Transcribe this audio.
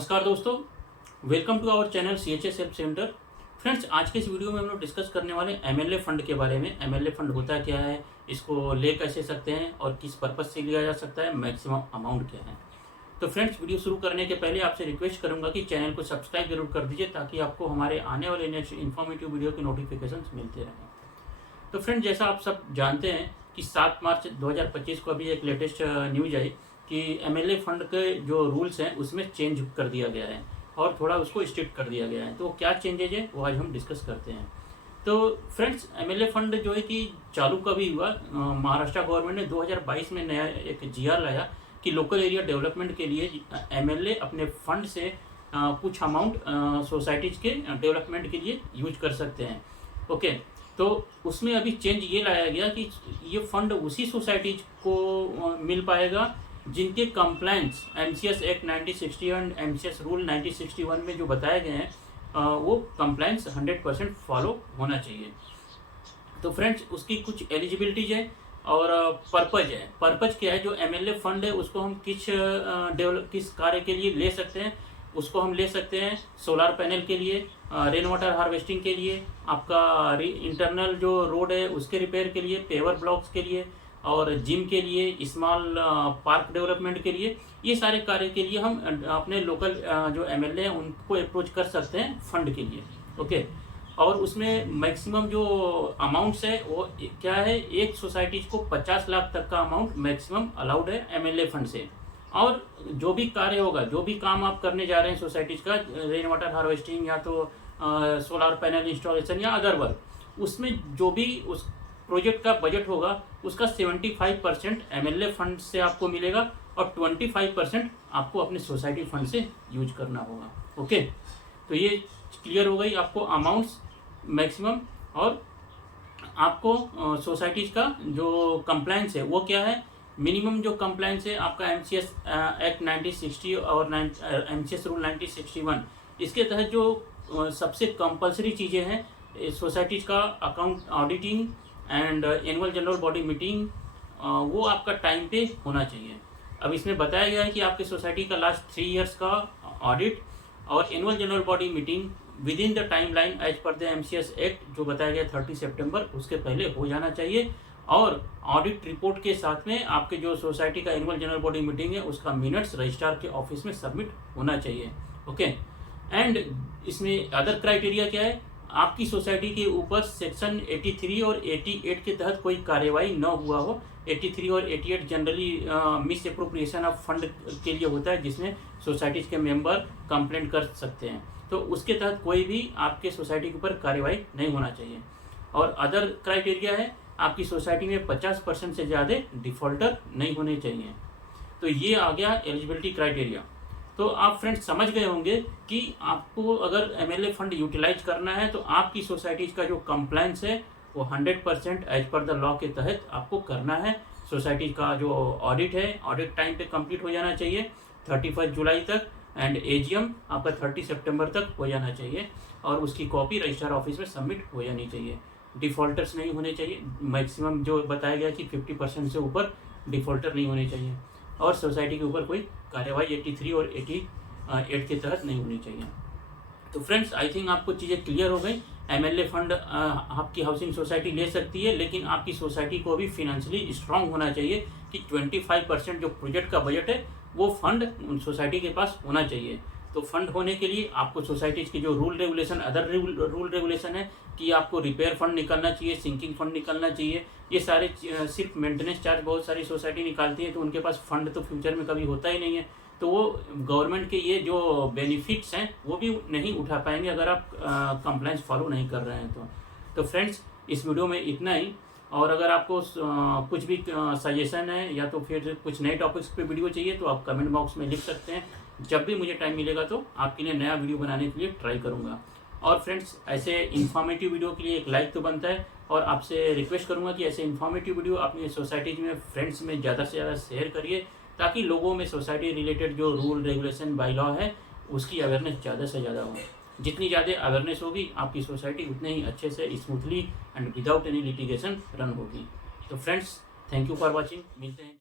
नमस्कार दोस्तों, welcome to our channel CHS help centre. Friends, आज के इस वीडियो में हम लोग डिस्कस करने वाले MLA फंड के बारे में। MLA फंड होता क्या है, इसको ले कैसे सकते हैं और किस पर्पज़ से लिया जा सकता है, मैक्सिमम अमाउंट क्या है। तो फ्रेंड्स, वीडियो शुरू करने के पहले आपसे रिक्वेस्ट करूंगा कि चैनल को सब्सक्राइब जरूर कर दीजिए ताकि आपको हमारे आने वाले नेक्स्ट इन्फॉर्मेटिव वीडियो के नोटिफिकेशन मिलते रहें। तो फ्रेंड्स, जैसा आप सब जानते हैं कि 7 मार्च 2025 को अभी एक लेटेस्ट न्यूज आई कि MLA फंड के जो रूल्स हैं उसमें चेंज कर दिया गया है और थोड़ा उसको स्ट्रिक्ट कर दिया गया है। तो क्या चेंजेज है वो आज हम डिस्कस करते हैं। तो फ्रेंड्स, MLA फंड जो है कि चालू कभी हुआ, महाराष्ट्र गवर्नमेंट ने 2022 में नया एक GR लाया कि लोकल एरिया डेवलपमेंट के लिए MLA अपने फंड से कुछ अमाउंट सोसाइटीज़ के डेवलपमेंट के लिए यूज कर सकते हैं। ओके, तो उसमें अभी चेंज ये लाया गया कि ये फंड उसी सोसाइटीज को मिल पाएगा जिनके compliance MCS act 1960 and MCS rule 1961 में जो बताए गए हैं वो कंप्लायंस 100% फॉलो होना चाहिए। तो फ्रेंड्स, उसकी कुछ एलिजिबिलिटीज है और पर्पज है। पर्पज क्या है, जो MLA फंड है उसको हम किस कार्य के लिए ले सकते हैं। उसको हम ले सकते हैं सोलार पैनल के लिए, रेन वाटर हार्वेस्टिंग के लिए, आपका इंटरनल जो रोड है उसके रिपेयर के लिए, पेवर ब्लॉक्स के लिए और जिम के लिए, स्मॉल पार्क डेवलपमेंट के लिए। ये सारे कार्य के लिए हम अपने लोकल जो MLA हैं उनको अप्रोच कर सकते हैं फंड के लिए। ओके, और उसमें मैक्सिमम जो अमाउंट्स है वो क्या है, एक सोसाइटीज को 50 लाख तक का अमाउंट मैक्सिमम अलाउड है MLA फंड से। और जो भी कार्य होगा, जो भी काम आप करने जा रहे हैं सोसाइटीज का, रेन वाटर हार्वेस्टिंग या तो सोलार पैनल इंस्टॉलेशन या अदर वर्क, उसमें जो भी उस प्रोजेक्ट का बजट होगा उसका 75% MLA फंड से आपको मिलेगा और 25% आपको अपने सोसाइटी फंड से यूज करना होगा। ओके, तो ये क्लियर हो गई आपको अमाउंट्स मैक्सिमम। और आपको सोसाइटीज का जो कंप्लायंस है वो क्या है, मिनिमम जो कंप्लायंस है आपका MCS एक्ट 1960 और MCS रूल 1961, इसके तहत जो सबसे कंपलसरी चीज़ें हैं सोसाइटीज का account auditing and annual general body meeting, वो आपका टाइम पे होना चाहिए। अब इसमें बताया गया है कि आपके सोसाइटी का लास्ट 3 इयर्स का ऑडिट और annual general body meeting within the time line as per the MCS act जो बताया गया 30 सितंबर उसके पहले हो जाना चाहिए। और ऑडिट रिपोर्ट के साथ में आपके जो सोसाइटी का एनुअल जनरल बॉडी मीटिंग है उसका मिनट्स रजिस्ट्रार के ऑफिस में सबमिट होना चाहिए। ओके, एंड इसमें अदर क्राइटेरिया क्या है, आपकी सोसाइटी के ऊपर सेक्शन 83 और 88 के तहत कोई कार्यवाही न हुआ हो। 83 और 88 generally miss appropriation of fund के लिए होता है जिसमें सोसाइटीज के मेंबर कंप्लेंट कर सकते हैं। तो उसके तहत कोई भी आपके सोसाइटी के ऊपर कार्यवाही नहीं होना चाहिए। और अदर क्राइटेरिया है, आपकी सोसाइटी में 50% से ज़्यादा डिफॉल्टर नहीं होने चाहिए। तो ये आ गया एलिजिबिलिटी क्राइटेरिया। तो आप फ्रेंड्स समझ गए होंगे कि आपको अगर MLA फंड यूटिलाइज करना है तो आपकी सोसाइटीज का जो कंप्लायंस है वो 100% एज पर द लॉ के तहत आपको करना है। सोसाइटी का जो ऑडिट है, ऑडिट टाइम पे कंप्लीट हो जाना चाहिए 31 जुलाई तक, एंड AGM आपका 30 सितंबर तक हो जाना चाहिए और उसकी कॉपी रजिस्ट्रार ऑफिस में सबमिट हो जानी चाहिए। डिफ़ॉल्टर्स नहीं होने चाहिए, मैक्सिमम जो बताया गया कि 50% से ऊपर डिफ़ॉल्टर नहीं होने चाहिए और सोसाइटी के ऊपर कोई कार्यवाही 83 और 88 के तहत नहीं होनी चाहिए। तो फ्रेंड्स, आई थिंक आपको चीज़ें क्लियर हो गई। MLA फंड आपकी हाउसिंग सोसाइटी ले सकती है, लेकिन आपकी सोसाइटी को भी फिनेंशियली स्ट्रांग होना चाहिए कि 25% जो प्रोजेक्ट का बजट है वो फंड सोसाइटी के पास होना चाहिए। तो फंड होने के लिए आपको सोसाइटीज की जो rule regulation, other rule regulation है कि आपको रिपेयर फंड निकलना चाहिए, सिंकिंग फंड निकलना चाहिए। ये सारे सिर्फ मेंटेनेंस चार्ज बहुत सारी सोसाइटी निकालती है, तो उनके पास फंड तो फ्यूचर में कभी होता ही नहीं है। तो वो गवर्नमेंट के ये जो बेनिफिट्स हैं वो भी नहीं उठा पाएंगे अगर आप कंप्लायंस फॉलो नहीं कर रहे हैं। तो फ्रेंड्स, इस वीडियो में इतना ही। और अगर आपको कुछ भी सजेशन है या तो फिर कुछ नए टॉपिक्स पे वीडियो चाहिए तो आप कमेंट बॉक्स में लिख सकते हैं। जब भी मुझे टाइम मिलेगा तो आपके लिए नया वीडियो बनाने के लिए ट्राई करूँगा। और फ्रेंड्स, ऐसे इन्फॉर्मेटिव वीडियो के लिए एक लाइक तो बनता है और आपसे रिक्वेस्ट करूँगा कि ऐसे इन्फॉर्मेटिव वीडियो अपनी सोसाइटीज में, फ्रेंड्स में ज़्यादा से ज़्यादा शेयर करिए ताकि लोगों में सोसाइटी रिलेटेड जो रूल रेगुलेशन बाय लॉ है उसकी अवेयरनेस ज़्यादा से ज़्यादा हो। जितनी ज़्यादा अवेयरनेस होगी आपकी सोसाइटी उतने ही अच्छे से smoothly and without any litigation run होगी। तो friends, thank you for watching. मिलते हैं।